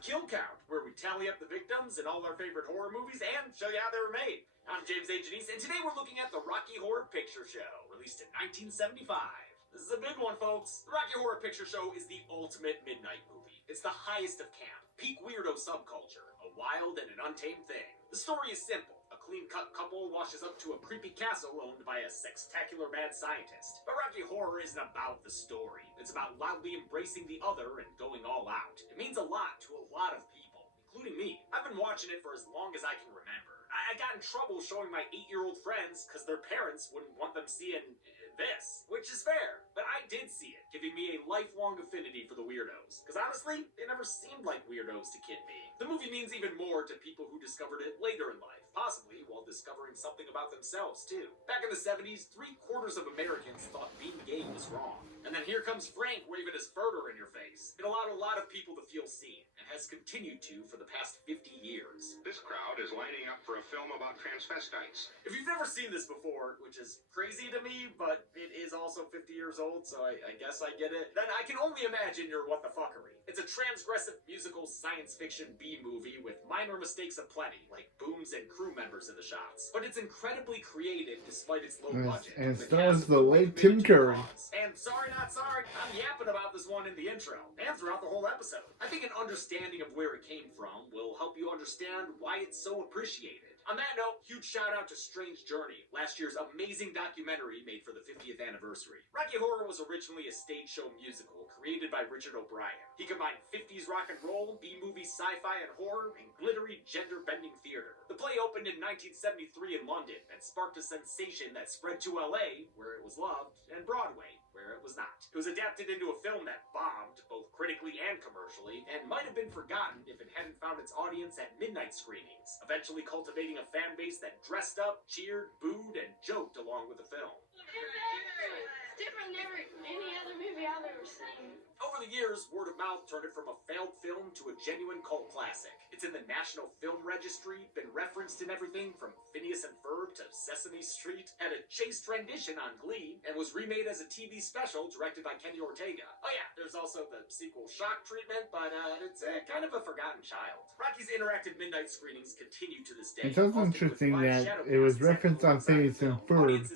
Kill Count, where we tally up the victims in all our favorite horror movies and show you how they were made. I'm James A. Janice, and today we're looking at the Rocky Horror Picture Show, released in 1975. This is a big one, folks. The Rocky Horror Picture Show is the ultimate midnight movie. It's the highest of camp, peak weirdo subculture, a wild and an untamed thing. The story is simple. A clean-cut couple washes up to a creepy castle owned by a sextacular mad scientist. But Rocky Horror isn't about the story. It's about loudly embracing the other and going all out. It means a lot to a lot of people, including me. I've been watching it for as long as I can remember. I got in trouble showing my 8-year-old friends because their parents wouldn't want them seeing this, which is fair, but I did see it, giving me a lifelong affinity for the weirdos. Because honestly, they never seemed like weirdos to kid me. The movie means even more to people who discovered it later in life, possibly while discovering something about themselves too. Back in the 70s, 3/4 of Americans thought being gay was wrong. And then here comes Frank waving his furter in your face. It allowed a lot of people to feel seen, and has continued to for the past 50 years. This crowd is lining up for a film about transvestites. If you've never seen this before, which is crazy to me, but it is also 50 years old, so I guess I get it, then I can only imagine your what the fuckery. It's a transgressive musical science fiction B-movie with minor mistakes aplenty, like booms and crew members in the shots. But it's incredibly creative despite its low budget. And stars the late Tim Curry. And sorry not sorry, I'm yapping about this one in the intro, and throughout the whole episode. I think an understanding of where it came from will help you understand why it's so appreciated. On that note, huge shout out to Strange Journey, last year's amazing documentary made for the 50th anniversary. Rocky Horror was originally a stage show musical created by Richard O'Brien. He combined 50s rock and roll, B-movie, sci-fi, and horror, and glittery, gender-bending theater. The play opened in 1973 in London and sparked a sensation that spread to LA, where it was loved, and Broadway, where it was not. It was adapted into a film that bombed, both critically and commercially, and might have been forgotten if it hadn't found its audience at midnight screenings, eventually cultivating a fan base that dressed up, cheered, booed, and joked along with the film. It's different than any other movie I've ever seen. Over the years, word of mouth turned it from a failed film to a genuine cult classic. It's in the National Film Registry, been referenced in everything from Phineas and Ferb to Sesame Street, had a chaste rendition on Glee, and was remade as a TV special directed by Kenny Ortega. Oh yeah, there's also the sequel Shock Treatment, but it's kind of a forgotten child. Rocky's interactive midnight screenings continue to this day. It's also interesting that it was referenced on Phineas and Ferb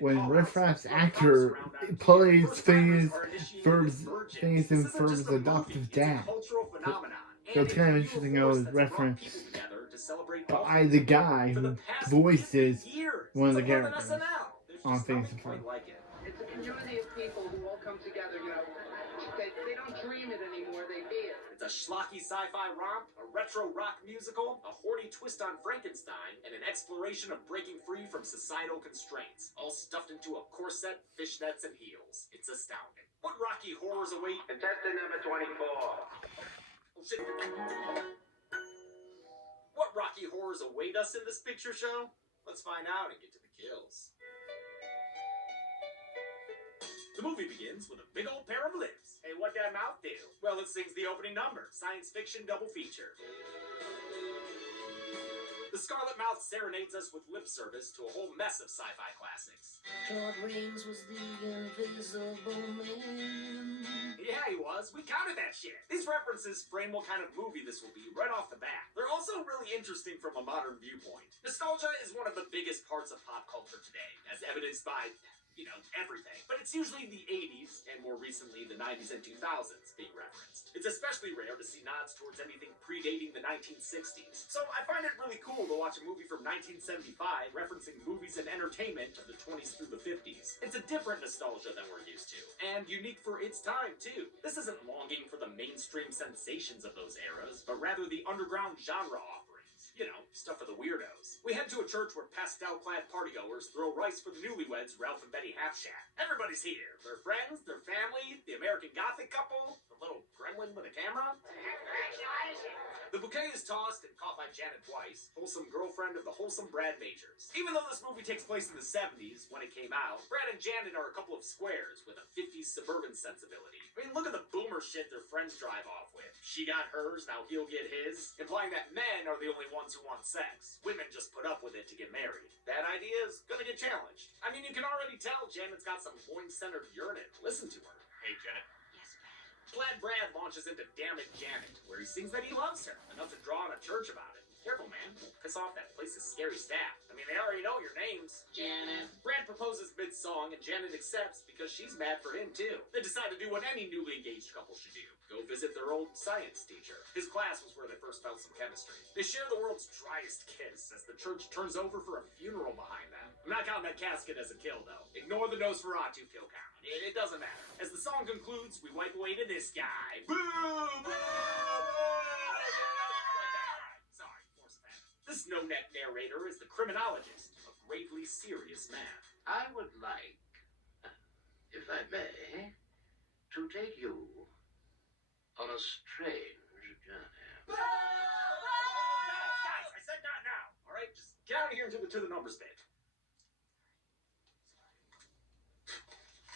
when Riff Raff's actor plays Phineas and Ferb's adoptive dad. So it's kind of interesting how it was referenced by the guy who voices one of the characters on Phineas and Ferb. It's a community of people who all come together, you know. They don't dream it anymore, they be it. It's a schlocky sci-fi romp, a retro rock musical, a horny twist on Frankenstein, and an exploration of breaking free from societal constraints, all stuffed into a corset, fishnets, and heels. It's astounding. What Rocky horrors await? Contestant number 24. Oh, shit. What Rocky horrors await us in this picture show? Let's find out and get to the kills. The movie begins with a big old pair of lips. Hey, what that mouth do? Well, it sings the opening number. Science fiction double feature. The Scarlet Mouth serenades us with lip service to a whole mess of sci-fi classics. Claude Rains was the invisible man. Yeah, he was. We counted that shit. These references frame what kind of movie this will be right off the bat. They're also really interesting from a modern viewpoint. Nostalgia is one of the biggest parts of pop culture today, as evidenced by everything. But it's usually the 80s, and more recently the 90s and 2000s being referenced. It's especially rare to see nods towards anything predating the 1960s. So I find it really cool to watch a movie from 1975 referencing movies and entertainment of the 20s through the 50s. It's a different nostalgia than we're used to, and unique for its time, too. This isn't longing for the mainstream sensations of those eras, but rather the underground genre offerings. You know, stuff for the weirdos. We head to a church where pastel-clad partygoers throw rice for the newlyweds, Ralph and Betty Halfshack. Everybody's here. Their friends, their family, the American Gothic couple, the little gremlin with a camera. The bouquet is tossed and caught by Janet Weiss, wholesome girlfriend of the wholesome Brad Majors. Even though this movie takes place in the 70s, when it came out, Brad and Janet are a couple of squares with a 50s suburban sensibility. I mean, look at the boomer shit their friends drive off with. She got hers, now he'll get his, implying that men are the only ones who want sex. Women just put up with it to get married. That idea is gonna get challenged. I mean, you can already tell Janet's got some loin-centered urine. Listen to her. Hey, Janet. Yes, Brad. Glad Brad launches into Damn It Janet, where he sings that he loves her, enough to draw on a church about it. Careful, man. Piss off that place's scary staff. I mean, they already know your names. Janet. Brad proposes mid-song, and Janet accepts because she's mad for him, too. They decide to do what any newly engaged couple should do. Go visit their old science teacher. His class was where they first felt some chemistry. They share the world's driest kiss as the church turns over for a funeral behind them. I'm not counting that casket as a kill, though. Ignore the Nosferatu kill count. It doesn't matter. As the song concludes, we wipe away to this guy. Boo! Boo! Sorry, force of habit. This no-neck narrator is the criminologist, a gravely serious man. I would like, if I may, to take you on a strange journey. Guys, I said not now. All right, just get out of here and to the numbers bit.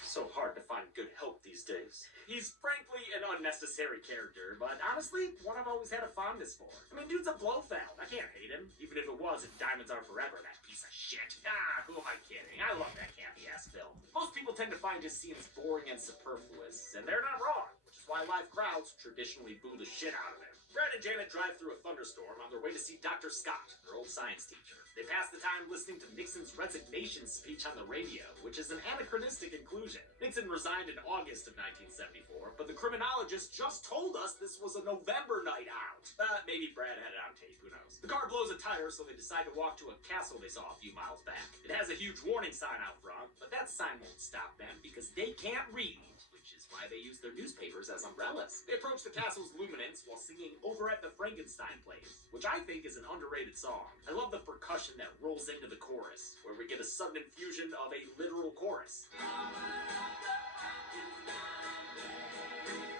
So hard to find good help these days. He's frankly an unnecessary character, but honestly, one I've always had a fondness for. I mean, dude's a Blofeld. I can't hate him, even if it was in Diamonds Are Forever, that piece of shit. Who am I kidding? I love that campy-ass film. Most people tend to find his scenes boring and superfluous, and they're not wrong, which is why live crowds traditionally boo the shit out of him. Brad and Janet drive through a thunderstorm on their way to see Dr. Scott, their old science teacher. They pass the time listening to Nixon's resignation speech on the radio, which is an anachronistic inclusion. Nixon resigned in August of 1974, but the criminologist just told us this was a November night out. Maybe Brad had it on tape, who knows. The car blows a tire, so they decide to walk to a castle they saw a few miles back. It has a huge warning sign out front, but that sign won't stop them because they can't read, which is why they use their newspapers as umbrellas. They approach the castle's luminance while singing Over at the Frankenstein Place, which I think is an underrated song. I love the percussion that rolls into the chorus, where we get a sudden infusion of a literal chorus.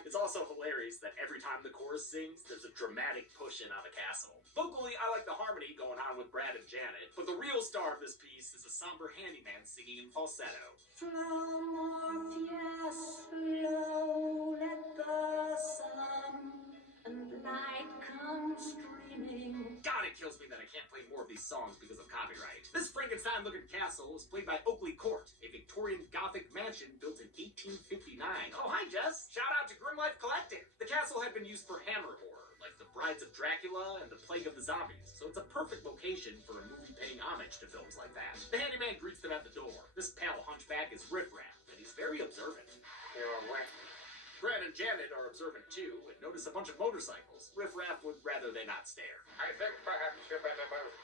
It's also hilarious that every time the chorus sings, there's a dramatic push-in on the castle. Vocally, I like the harmony going on with Brad and Janet, but the real star of this piece is a somber handyman singing in falsetto. From Orpheus flow, let the sun and light come streaming. God, it kills me that I can't play more of these songs because of copyright. This Frankenstein-looking castle is played by Oakley Court, a Victorian Gothic mansion built in 1859. Oh, hi, Jess. Shout out to Grim Life Collective. The castle had been used for hammer horror, like The Brides of Dracula and The Plague of the Zombies, so it's a perfect location for a movie paying homage to films like that. The handyman greets them at the door. This pale hunchback is Riff Raff, and he's very observant. You're wet. Brad and Janet are observant too, and notice a bunch of motorcycles. Riff Raff would rather they not stare. I think perhaps you better move.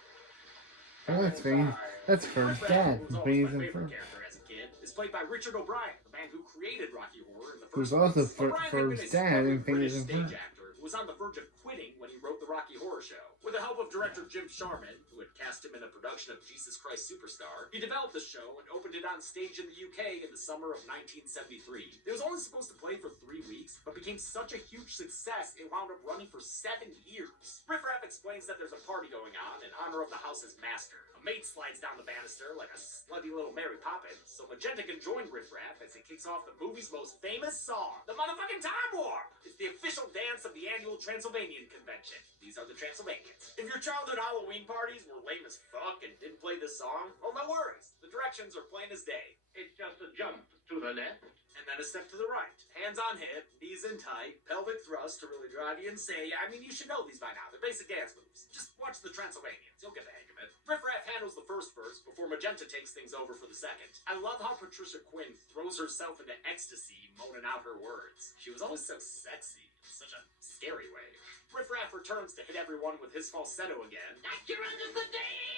Oh, that's Faye's. That's Fern's Riff dad. Raff, who's always Faye's my and favorite Fern. character as a kid, is played by Richard O'Brien, the man who created Rocky Horror in the Who's first also place. O'Brien had been Fern's a dad smothered in Faye's British and stage Fern. actor who was on the verge of quitting when he wrote the Rocky Horror Show. With the help of director Jim Sharman, who had cast him in a production of Jesus Christ Superstar, he developed the show and opened it on stage in the UK in the summer of 1973. It was only supposed to play for 3 weeks, but became such a huge success it wound up running for 7 years. Riff Raff explains that there's a party going on in honor of the house's master. A maid slides down the banister like a slutty little Mary Poppins, so Magenta can join Riff Raff as he kicks off the movie's most famous song, the motherfucking Time Warp! It's the official dance of the annual Transylvanian Convention. These are the Transylvanians. If your childhood Halloween parties were lame as fuck and didn't play this song, well, no worries. The directions are plain as day. It's just a jump to the left. And then a step to the right. Hands on hip, knees in tight, pelvic thrust to really drive you insane. I mean, you should know these by now. They're basic dance moves. Just watch the Transylvanians. You'll get the hang of it. Riff Raff handles the first verse before Magenta takes things over for the second. I love how Patricia Quinn throws herself into ecstasy, moaning out her words. She was always so sexy in such a scary way. Riff Raff returns to hit everyone with his falsetto again. Accurate as the day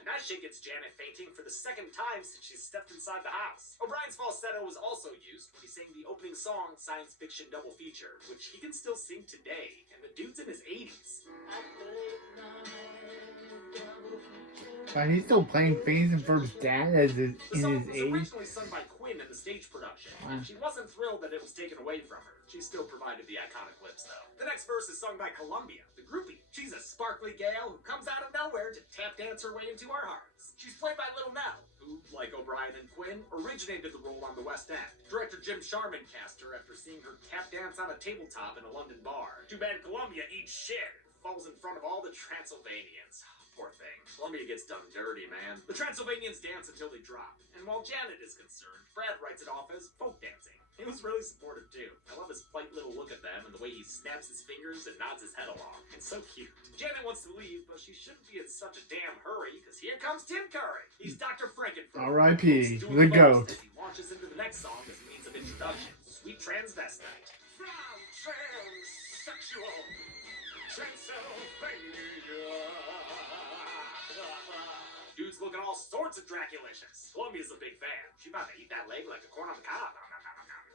And that shit gets Janet fainting for the second time since she stepped inside the house. O'Brien's falsetto was also used when he sang the opening song Science Fiction Double Feature, which he can still sing today, and the dude's in his 80s. But he's still playing Faye's and Fern's dad as The in song his was age. originally sung by Quinn in the stage production, and she wasn't thrilled that it was taken away from her. She still provided the iconic lips, though. The next verse is sung by Columbia, the groupie. She's a sparkly gal who comes out of nowhere to tap dance her way into our hearts. She's played by Little Nell, who, like O'Brien and Quinn, originated the role on the West End. Director Jim Sharman cast her after seeing her tap dance on a tabletop in a London bar. Too bad Columbia eats shit and falls in front of all the Transylvanians. Poor thing. Columbia gets done dirty, man. The Transylvanians dance until they drop. And while Janet is concerned, Brad writes it off as folk dancing. He was really supportive, too. I love his polite little look at them and the way he snaps his fingers and nods his head along. It's so cute. Janet wants to leave, but she shouldn't be in such a damn hurry, because here comes Tim Curry. He's Dr. Frankenfurter. R.I.P. the GOAT. As he launches into the next song as a means of introduction. Sweet Transvestite. From transsexual Transylvania. Dude's looking all sorts of Draculicious. Columbia's a big fan. She about to eat that leg like a corn on the cob.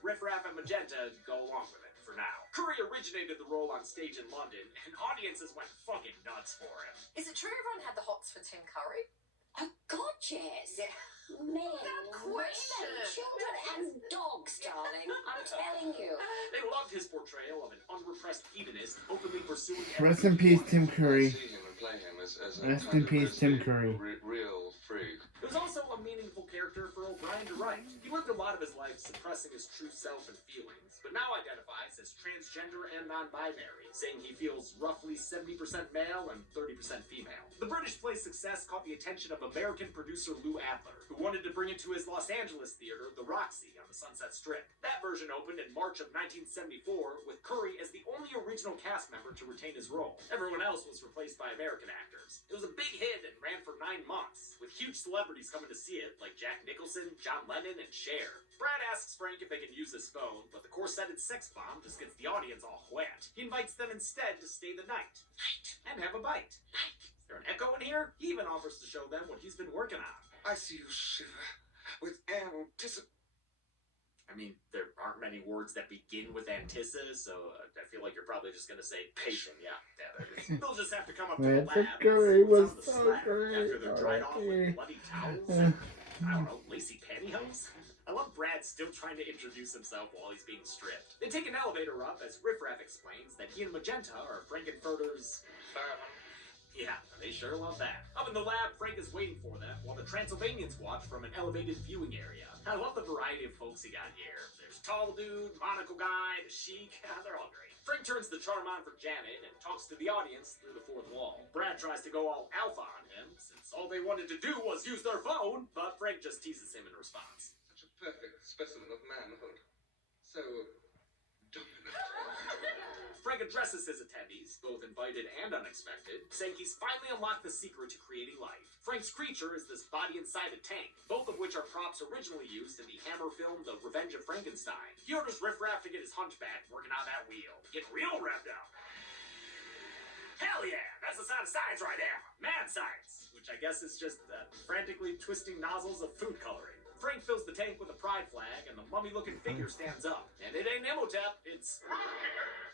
Riff Raff and Magenta go along with it for now. Curry originated the role on stage in London, and audiences went fucking nuts for him. Is it true everyone had the hots for Tim Curry? Oh, God, yes. Yeah. Men, Without women, question. children, and dogs, darling. I'm telling you. They loved his portrayal of an unrepressed hedonist, openly pursuing... Rest in peace, Tim Curry. See him and play him as a Rest kind in of peace, Tim Curry. Real freak. It was also a meaningful character for O'Brien to write. He lived a lot of his life suppressing his true self and feelings, but now identifies as transgender and non-binary, saying he feels roughly 70% male and 30% female. The British play's success caught the attention of American producer Lou Adler, who wanted to bring it to his Los Angeles theater, the Roxy, on the Sunset Strip. That version opened in March of 1974, with Curry as the only original cast member to retain his role. Everyone else was replaced by American actors. It was a big hit and ran for 9 months, with huge celebrities coming to see it, like Jack Nicholson, John Lennon, and Cher. Brad asks Frank if they can use his phone, but the corseted sex bomb just gets the audience all wet. He invites them instead to stay the night. And have a bite. Is there an echo in here? He even offers to show them what he's been working on. I see you shiver with anticipation. I mean, there aren't many words that begin with antissa, so I feel like you're probably just gonna say patient. Yeah, they'll just have to come up to the Man, lab Tim and Curry see what's was on the so slab great. after they're dried off with bloody towels and, I don't know, lacy pantyhose. I love Brad still trying to introduce himself while he's being stripped. They take an elevator up as Riff Raff explains that he and Magenta are Frankenfurter's... Yeah, they sure love that. Up in the lab, Frank is waiting for them, while the Transylvanians watch from an elevated viewing area. I love the variety of folks he got here. There's Tall Dude, Monocle Guy, the Sheik, they're all great. Frank turns the charm on for Janet and talks to the audience through the fourth wall. Brad tries to go all alpha on him, since all they wanted to do was use their phone, but Frank just teases him in response. Such a perfect specimen of manhood. So dominant. Frank addresses his attendees, both invited and unexpected, saying he's finally unlocked the secret to creating life. Frank's creature is this body inside a tank, both of which are props originally used in the Hammer film The Revenge of Frankenstein. He orders Riff Raff to get his hunchback working on that wheel. Get real revved up. Hell yeah! That's the sign of science right there! Mad science! Which I guess is just frantically twisting nozzles of food coloring. Frank fills the tank with a pride flag, and the mummy-looking figure stands up. And it ain't Imhotep, it's...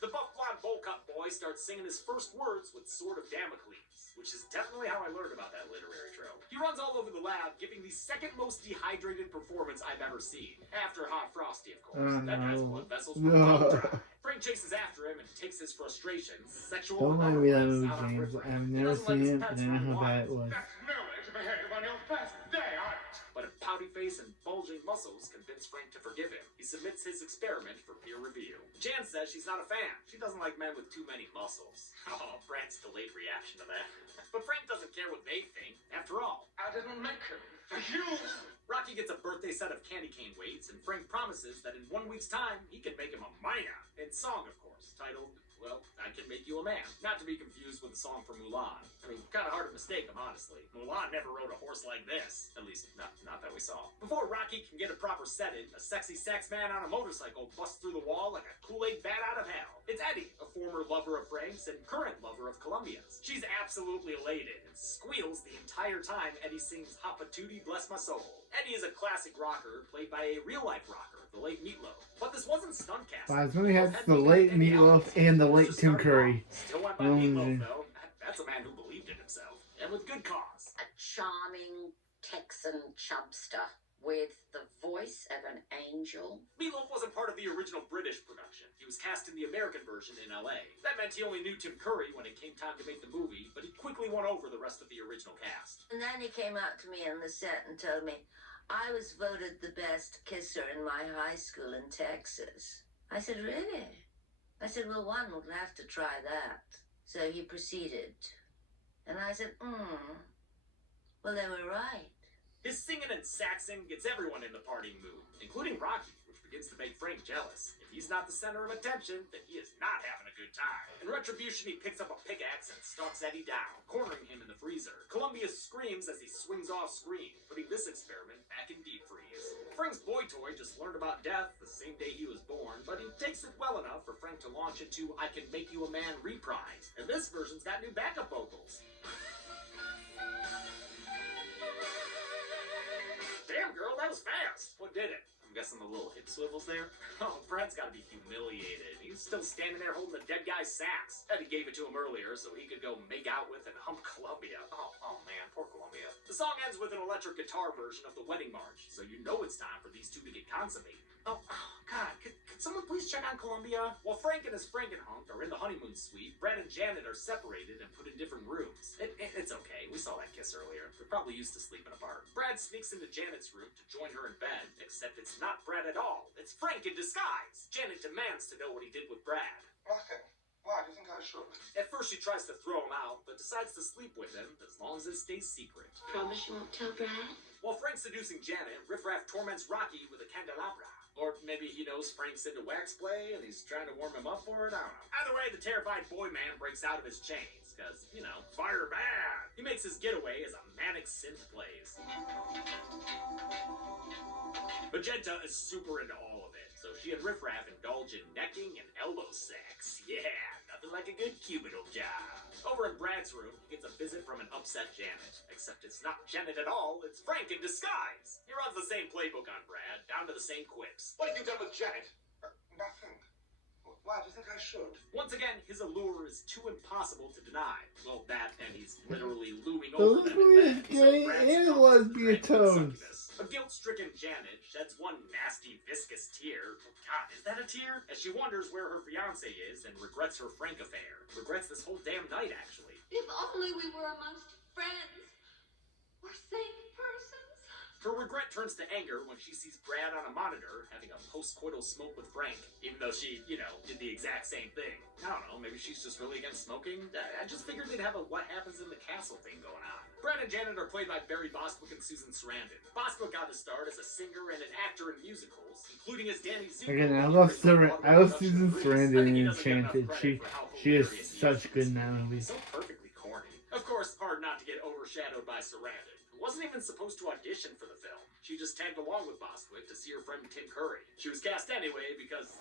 The buff blonde bowl cut boy starts singing his first words with Sword of Damocles, which is definitely how I learned about that literary trope. He runs all over the lab, giving the second most dehydrated performance I've ever seen. After Hot Frosty, of course. That guy's blood vessels were bone dry. Frank chases after him and takes his frustrations, sexual Don't and mind me that otherwise, movie, out on James. Riff Raff. I've He never doesn't let his seen it, pets and I run know how bad wild. it was. That's no way to behave on your best day, But a pouty face and bulging muscles convince Frank to forgive him. He submits his experiment for peer review. Jan says she's not a fan. She doesn't like men with too many muscles. Oh, Brad's delayed reaction to that. But Frank doesn't care what they think. After all, I didn't make him for you. Rocky gets a birthday set of candy cane weights, and Frank promises that in 1 week's time, he can make him a mina. In song, of course, titled, well, I Can Make You a Man. Not to be confused with the song from Mulan. I mean, kind of hard to mistake him, honestly. Mulan never rode a horse like this. At least, not that we saw. Before Rocky can get a proper set-in, a sexy sax man on a motorcycle busts through the wall like a Kool-Aid bat out of hell. It's Eddie, a former lover of Frank's and current lover of Columbia's. She's absolutely elated and squeals the entire time Eddie sings Hot Patootie Bless My Soul. Eddie is a classic rocker, played by a real-life rocker, the late Meatloaf. But this wasn't stunt casting. Wow, this movie has the late Meatloaf and the late Tim Curry. Still went by Meatloaf, though. That's a man who believed in himself. And with good cause. A charming Texan chubster with the voice of an angel. Meatloaf wasn't part of the original British production. He was cast in the American version in LA. That meant he only knew Tim Curry when it came time to make the movie, but he quickly won over the rest of the original cast. And then he came out to me on the set and told me I was voted the best kisser in my high school in Texas. I said, really? I said, well, one would have to try that. So he proceeded And I said, well, they were right. His singing and saxing gets everyone in the partying mood, including Rocky, which begins to make Frank jealous. If he's not the center of attention, then he is not having a good time. In retribution, he picks up a pickaxe and stalks Eddie down, cornering him in the freezer. Columbia screams as he swings off screen, putting this experiment back in deep freeze. Frank's boy toy just learned about death the same day he was born, but he takes it well enough for Frank to launch into I Can Make You a Man reprise. And this version's got new backup vocals. Damn, girl, that was fast. What did it? I'm guessing the little hip swivels there. Oh, Brad's gotta be humiliated. He's still standing there holding the dead guy's sax. Eddie gave it to him earlier so he could go make out with and hump Columbia. Oh man, poor Columbia. The song ends with an electric guitar version of the wedding march, so you know it's time for these two to get consummated. Oh God, could someone please check on Columbia? While Frank and his Frankenhunk are in the honeymoon suite, Brad and Janet are separated and put in different rooms. It's okay, we saw that kiss earlier. They're probably used to sleeping apart. Brad sneaks into Janet's room to join her in bed, except it's not Brad at all. It's Frank in disguise. Janet demands to know what he did with Brad. Nothing. Why do you think I should? At first she tries to throw him out, but decides to sleep with him as long as it stays secret. Promise you won't tell Brad? While Frank's seducing Janet, Riff Raff torments Rocky with a candelabra. Or maybe he knows Frank's into wax play and he's trying to warm him up for it, I don't know. Either way, the terrified boy man breaks out of his chains, because, you know, fire bad. He makes his getaway as a manic synth plays. Magenta is super into all of it, so she and Riff Raff indulge in necking and elbow sex. Yeah, nothing like a good cubicle job. Over in Brad's room, he gets a visit from an upset Janet. Except it's not Janet at all, it's Frank in disguise. He runs the same playbook on Brad, down to the same quips. What have you done with Janet? Nothing. Why do you think I should? Once again, his allure is too impossible to deny. Well, that, and he's literally looming over them in bed, so Brad's lesbian tones. A guilt-stricken Janet sheds one nasty, viscous tear. God, is that a tear? As she wonders where her fiancé is and regrets her Frank affair. Regrets this whole damn night, actually. If only we were amongst friends or sane persons. Her regret turns to anger when she sees Brad on a monitor having a post-coital smoke with Frank, even though she, you know, did the exact same thing. I don't know, maybe she's just really against smoking? I just figured they'd have a what happens in the castle thing going on. Brad and Janet are played by Barry Bostwick and Susan Sarandon. Bostwick got his start as a singer and an actor in musicals, including as Danny Zuko. Again, I love Susan Sarandon in Enchanted. She is such good in that movie. So perfectly corny. Of course, hard not to get overshadowed by Sarandon, who wasn't even supposed to audition for the film. She just tagged along with Bostwick to see her friend Tim Curry. She was cast anyway because,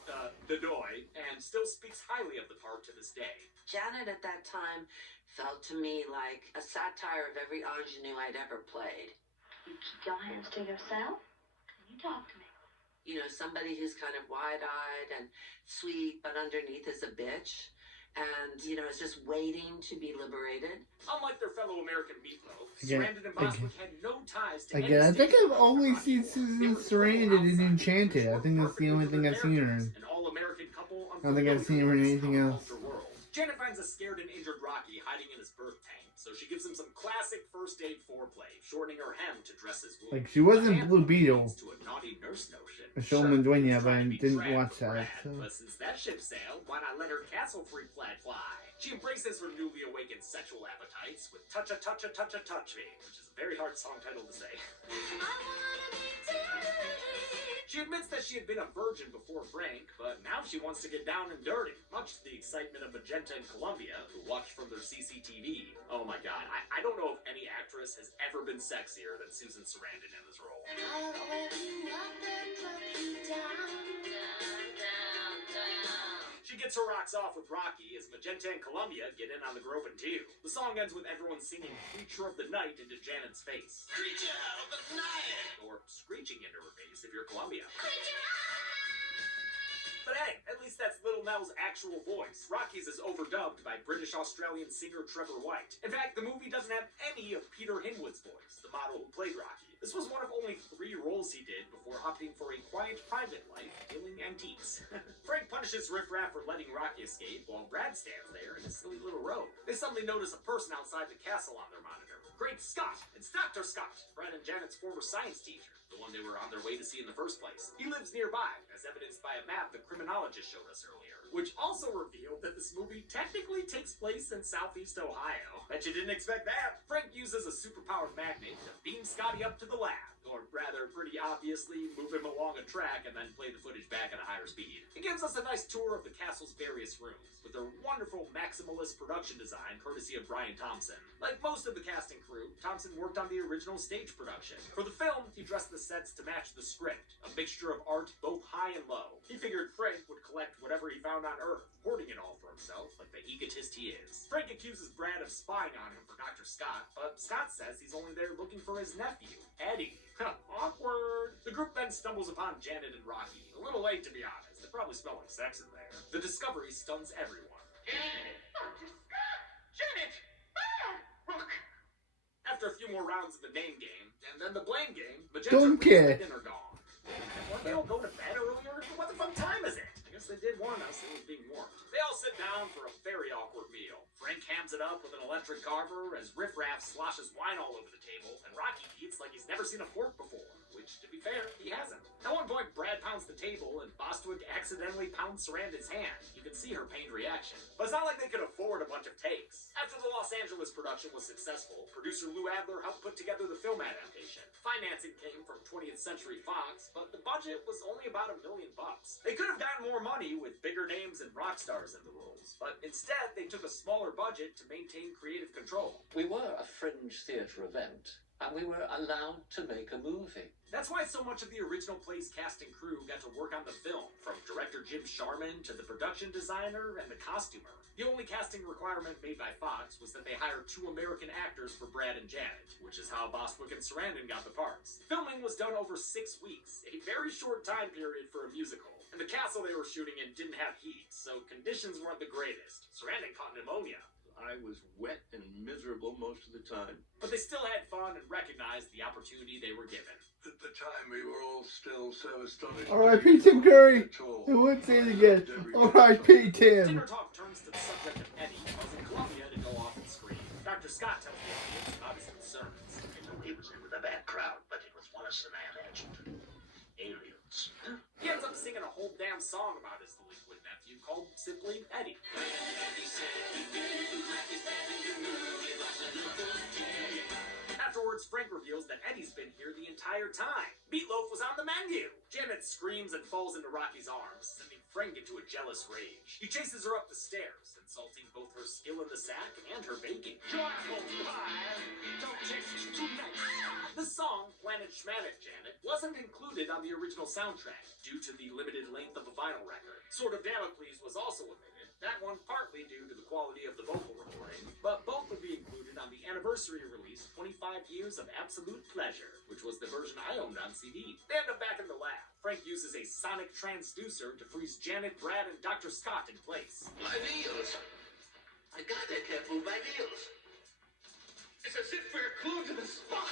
the doy, and still speaks highly of the part to this day. Janet at that time felt to me like a satire of every ingenue I'd ever played. You keep your hands to yourself and you talk to me. You know, somebody who's kind of wide-eyed and sweet, but underneath is a bitch. And, you know, is just waiting to be liberated. Unlike their fellow American Meatloaf, Sarandon and Bostwick had no ties to Again, I think I've only seen Susan Sarandon in Enchanted. I think that's the only thing I've seen her in. An all-American couple. I don't think I've seen her in anything else. Janet finds a scared and injured Rocky hiding in his birth tank, so she gives him some classic first aid foreplay, shortening her hem to dress his wound. Like, she wasn't Blue Beetle. To a naughty nurse notion. A Showman Duenya, but I didn't watch that. So. But since that ship sailed, why not let her castle free flag fly? She embraces her newly awakened sexual appetites with Touch Me, which is a very hard song title to say. She admits that she had been a virgin before Frank, but now she wants to get down and dirty, much to the excitement of Magenta and Columbia, who watched from their CCTV. Oh my god, I don't know if any actress has ever been sexier than Susan Sarandon in this role. She gets her rocks off with Rocky as Magenta and Columbia get in on the groping too. The song ends with everyone singing Creature of the Night into Janet's face. Creature of the Night! Or screeching into her face if you're Columbia. But hey, at least that's Little Nell's actual voice. Rocky's is overdubbed by British-Australian singer Trevor White. In fact, the movie doesn't have any of Peter Hinwood's voice, the model who played Rocky. This was one of only 3 roles he did before opting for a quiet private life dealing antiques. Frank punishes Riff Raff for letting Rocky escape while Brad stands there in his silly little robe. They suddenly notice a person outside the castle on their monitor. Great Scott! It's Dr. Scott, Brad and Janet's former science teacher. the one they were on their way to see in the first place. He lives nearby, as evidenced by a map the criminologist showed us earlier, which also revealed that this movie technically takes place in Southeast Ohio. Bet you didn't expect that. Frank uses a superpowered magnet to beam Scotty up to the lab, or rather, pretty obviously, move him along a track and then play the footage back at a higher speed. It gives us a nice tour of the castle's various rooms, with their wonderful maximalist production design courtesy of Brian Thompson. Like most of the cast and crew, Thompson worked on the original stage production. For the film, he dressed the sets to match the script, a mixture of art both high and low. He figured Frank would collect whatever he found on Earth, hoarding it all for himself like the egotist he is. Frank accuses Brad of spying on him for Dr. Scott, but Scott says he's only there looking for his nephew, Eddie. Awkward. The group then stumbles upon Janet and Rocky. A little late, to be honest. They're probably smelling sex in there. The discovery stuns everyone. Dr. Scott! Janet! Rook! After a few more rounds of the name game, and then the blame game, Magenta Don't care. and dinner gone. Weren't they all go to bed earlier? What the fuck time is it? I guess they did warn us it was being warmed. They all sit down for a very awkward meal. Frank hams it up with an electric carver as Riff Raff sloshes wine all over the table, and Rocky eats like he's never seen a fork before, which, to be fair, he hasn't. At one point, Brad pounds the table, and Bostwick accidentally pounds Sarandon's hand. You can see her pained reaction. But it's not like they could afford a bunch of takes. After the Los Angeles production was successful, producer Lou Adler helped put together the film adaptation. Financing came from 20th Century Fox, but the budget was only about $1 million. They could have gotten more money with bigger names and rock stars in the roles, but instead they took a smaller budget to maintain creative control. We were a fringe theatre event, and we were allowed to make a movie. That's why so much of the original play's cast and crew got to work on the film, from director Jim Sharman to the production designer and the costumer. The only casting requirement made by Fox was that they hired 2 American actors for Brad and Janet, which is how Bostwick and Sarandon got the parts. Filming was done over 6 weeks, a very short time period for a musical. And the castle they were shooting in didn't have heat, so conditions weren't the greatest. Sarandon caught pneumonia. I was wet and miserable most of the time. But they still had fun and recognized the opportunity they were given. At the time, we were all still so astonished. R.I.P. Tim Curry. I won't say it again. R.I.P. Tim. Dinner talk turns to the subject of Eddie, causing Columbia to go off and scream. Dr. Scott tells the audience about his concerns. I knew he was in with a bad crowd, but it was worse than I imagined. Aliens. He ends up singing a whole damn song about his delinquent nephew called simply Eddie. Afterwards, Frank reveals that Eddie's been here the entire time. Meatloaf was on the menu. Janet screams and falls into Rocky's arms, sending Frank into a jealous rage. He chases her up the stairs, insulting both her skill in the sack and her baking. Joyful pie, don't taste too nice. The song, Planet Schmanet Janet, wasn't included on the original soundtrack due to the limited length of the vinyl record. Sword of Damocles was also omitted. That one partly due to the quality of the vocal recording, but both would be included on the anniversary release 25 Years of Absolute Pleasure, which was the version I owned on CD. They end up back in the lab. Frank uses a sonic transducer to freeze Janet, Brad, and Dr. Scott in place. My wheels! My God, I can't move my wheels! It's as if we're glued to the spot!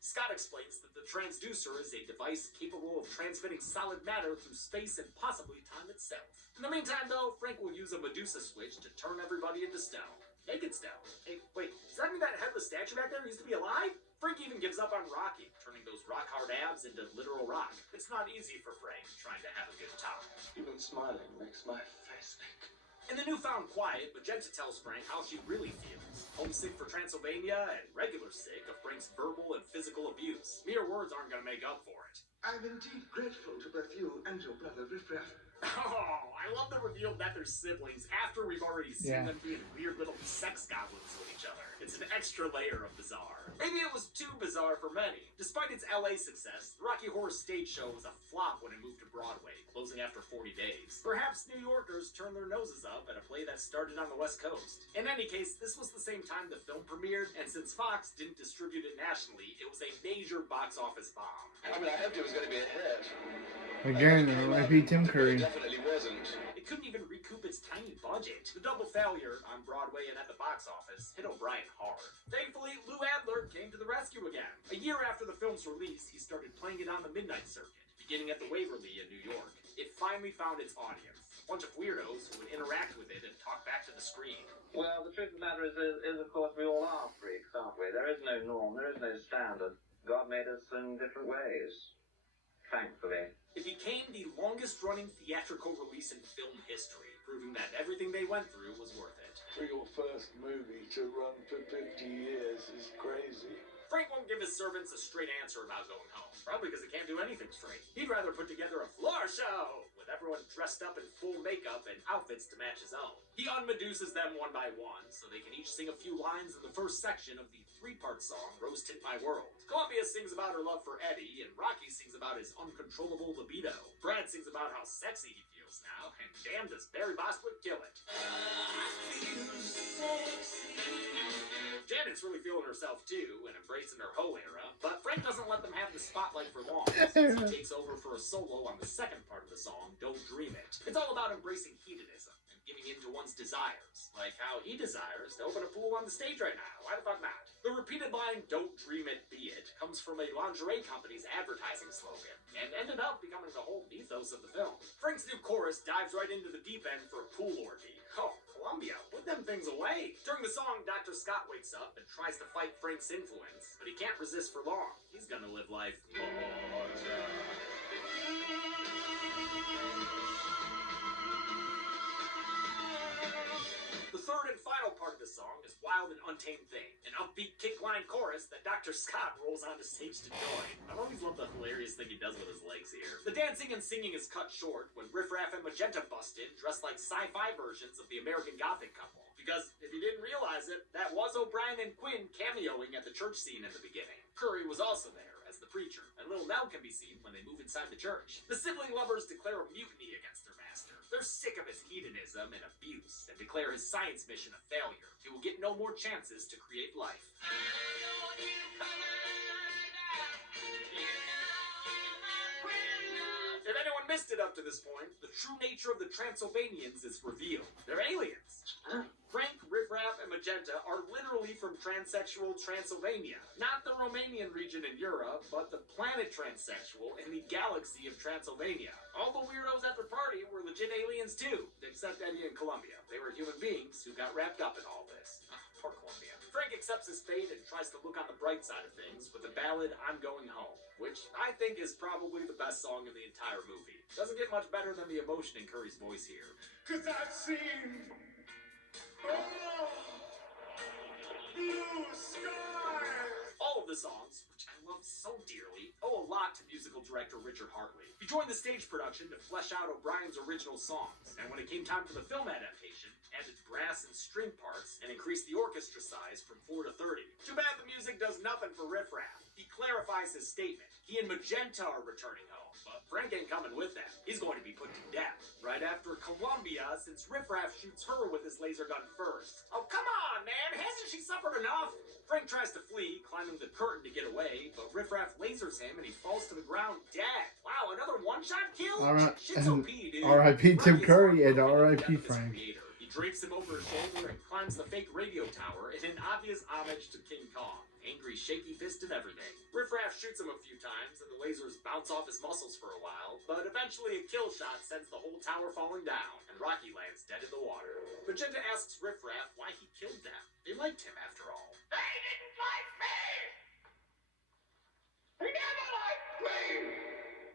Scott explains that the transducer is a device capable of transmitting solid matter through space and possibly time itself. In the meantime, though, Frank will use a Medusa switch to turn everybody into stone. Naked stone. Hey, wait, does that mean that headless statue back there used to be alive? Frank even gives up on Rocky, turning those rock-hard abs into literal rock. It's not easy for Frank, trying to have a good time. Even smiling makes my face ache. In the newfound quiet, Magenta tells Frank how she really feels. Homesick for Transylvania and regular sick of Frank's verbal and physical abuse. Mere words aren't going to make up for it. I'm indeed grateful to both you and your brother Riff Raff. Oh, I love the reveal that they're siblings after we've already seen them being weird little sex goblins with each other. It's an extra layer of bizarre. Maybe it was too bizarre for many. Despite its LA success, the Rocky Horror stage show was a flop when it moved to Broadway, closing after 40 days. Perhaps New Yorkers turned their noses up at a play that started on the West Coast. In any case, this was the same time the film premiered, and since Fox didn't distribute it nationally, it was a major box office bomb. I mean, I hoped it was going to be a hit. Again, R.I.P. Tim Curry. It definitely wasn't. It couldn't even recoup its tiny budget. The double failure on Broadway and at the box office hit O'Brien hard. Thankfully, Lou Adler came to the rescue again. A year after the film's release, he started playing it on the Midnight Circuit, beginning at the Waverly in New York. It finally found its audience. A bunch of weirdos who would interact with it and talk back to the screen. Well, the truth of the matter is of course, we all are freaks, aren't we? There is no norm, there is no standard. God made us in different ways. Thankfully. It became the longest-running theatrical release in film history, proving that everything they went through was worth it. For your first movie to run for 50 years is crazy. Frank won't give his servants a straight answer about going home, probably because he can't do anything straight. He'd rather put together a floor show with everyone dressed up in full makeup and outfits to match his own. He unmeduses them one by one, so they can each sing a few lines in the first section of the three-part song, Rose Tint My World. Columbia sings about her love for Eddie, and Rocky sings about his uncontrollable libido. Brad sings about how sexy he feels now, and damn does Barry Bostwick kill it. Janet's really feeling herself too, and embracing her hoe era, but Frank doesn't let them have the spotlight for long, since he takes over for a solo on the second part of the song, Don't Dream It. It's all about embracing hedonism and giving in to one's desires, like how he desires to open a pool on the stage right now. Why the fuck not? The repeated line, Don't Dream It, Be It, comes from a lingerie company's advertising slogan, and ended up becoming the whole ethos of the film. Frank's new chorus dives right into the deep end for a pool orgy. Oh, Columbia, put them things away. During the song, Dr. Scott wakes up and tries to fight Frank's influence, but he can't resist for long. He's gonna live life. The third and final part of the song is Wild and Untamed Thing, an upbeat kick-line chorus that Dr. Scott rolls onto stage to join. I've always loved the hilarious thing he does with his legs here. The dancing and singing is cut short when Riff Raff and Magenta bust in, dressed like sci-fi versions of the American Gothic couple. Because, if you didn't realize it, that was O'Brien and Quinn cameoing at the church scene in the beginning. Curry was also there as the preacher, and Little Nell can be seen when they move inside the church. The sibling lovers declare a mutiny against their master. They're sick of his hedonism and abuse, and declare his science mission a failure. He will get no more chances to create life. If anyone missed it up to this point, the true nature of the Transylvanians is revealed. They're aliens. Frank, Riff Raff, and Magenta are literally from transsexual Transylvania. Not the Romanian region in Europe, but the planet transsexual in the galaxy of Transylvania. All the weirdos at the party were legit aliens too, except Eddie and Columbia. They were human beings who got wrapped up in all this. Poor Columbia. Frank accepts his fate and tries to look on the bright side of things with the ballad I'm Going Home, which I think is probably the best song in the entire movie. Doesn't get much better than the emotion in Curry's voice here. 'Cause I've seen blue skies. All of the songs, which I love so dearly, owe a lot to musical director Richard Hartley. He joined the stage production to flesh out O'Brien's original songs, and when it came time for the film adaptation, added brass and string parts and increased the orchestra size from 4 to 30. Too bad the music does nothing for Riff Raff. He clarifies his statement. He and Magenta are returning home, but Frank ain't coming with them. He's going to be put to death right after Columbia, since Riff Raff shoots her with his laser gun first. Oh, come on, man! Hasn't she suffered enough? Frank tries to flee, climbing the curtain to get away, but Riff Raff lasers him and he falls to the ground dead. Wow, another one-shot kill? Shit's OP, dude. R.I.P. Tim Curry and R.I.P. Frank. He drapes him over his shoulder and climbs the fake radio tower in an obvious homage to King Kong. Angry, shaky fist and everything. Riff Raff shoots him a few times and the lasers bounce off his muscles for a while, but eventually a kill shot sends the whole tower falling down, and Rocky lands dead in the water. Magenta asks Riff Raff why he killed them. They liked him after all. They didn't like me! They never liked me!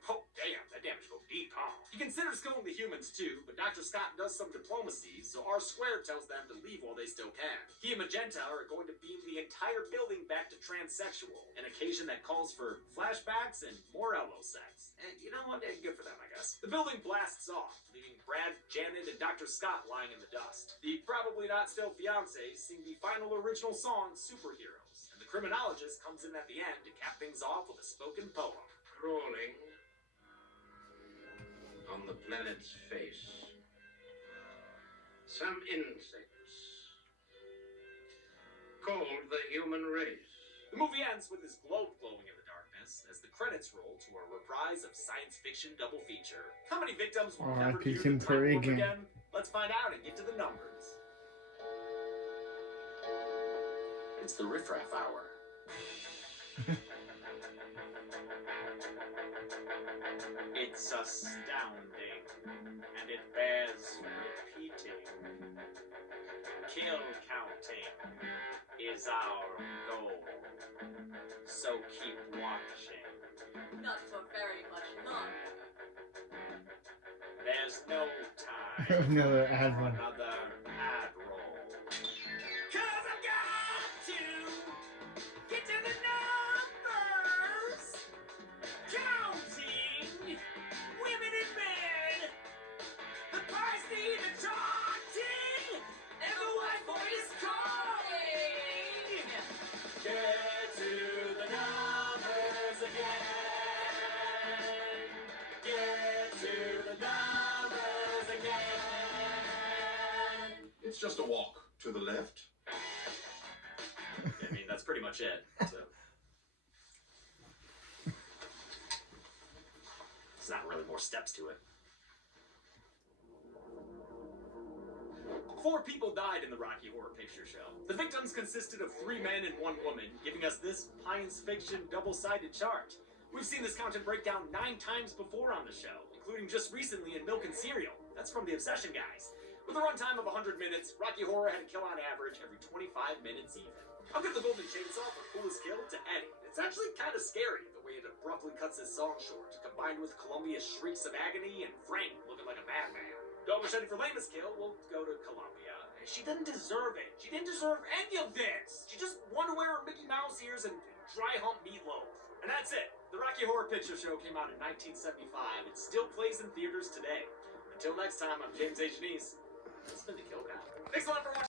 Oh, damn, that damage go deep, huh? He considers killing the humans too, but Dr. Scott does some diplomacy, so R-Squared tells them to leave while they still can. He and Magenta are going to beam the entire building back to transsexual, an occasion that calls for flashbacks and more elbow sex. And you know what? Good for them, I guess. The building blasts off, leaving Brad, Janet, and Dr. Scott lying in the dust. The probably not still fiancés sing the final original song, Superheroes, and the criminologist comes in at the end to cap things off with a spoken poem. Crawling on the planet's face, some insects called the human race. The movie ends with his globe glowing in the darkness as the credits roll to a reprise of science fiction double feature. How many victims will never R.I.P. hear Tim the Curry time warp again. Let's find out and get to the numbers. It's the Riff Raff Hour. It's astounding, and it bears repeating. Kill counting. is our goal. So keep watching. Not for very much longer. There's no time. Another ad for one. another ad roll. 'Cause I've got to get to the numbers. Counting women in bed. The pies need a talking. And the white boy is calling. Get to the numbers again. Get to the numbers again. It's just a walk to the left. I mean, that's pretty much it. So. There's not really more steps to it. 4 people died in the Rocky Horror Picture Show. The victims consisted of 3 men and 1 woman, giving us this science fiction double-sided chart. We've seen this count and breakdown 9 times before on the show, including just recently in Milk and Cereal. That's from the Obsession guys. With a runtime of 100 minutes, Rocky Horror had a kill on average every 25 minutes even. I'll give the Golden Chainsaw for coolest kill to Eddie. It's actually kind of scary the way it abruptly cuts his song short, combined with Columbia's shrieks of agony and Frank looking like a madman. Dog Machete for lamest kill will go to Columbia. She didn't deserve it. She didn't deserve any of this. She just wanted to wear her Mickey Mouse ears and dry hump meatloaf. And that's it. The Rocky Horror Picture Show came out in 1975. It still plays in theaters today. Until next time, I'm James H. Neese. This has been the Kill Count. Thanks a lot for watching.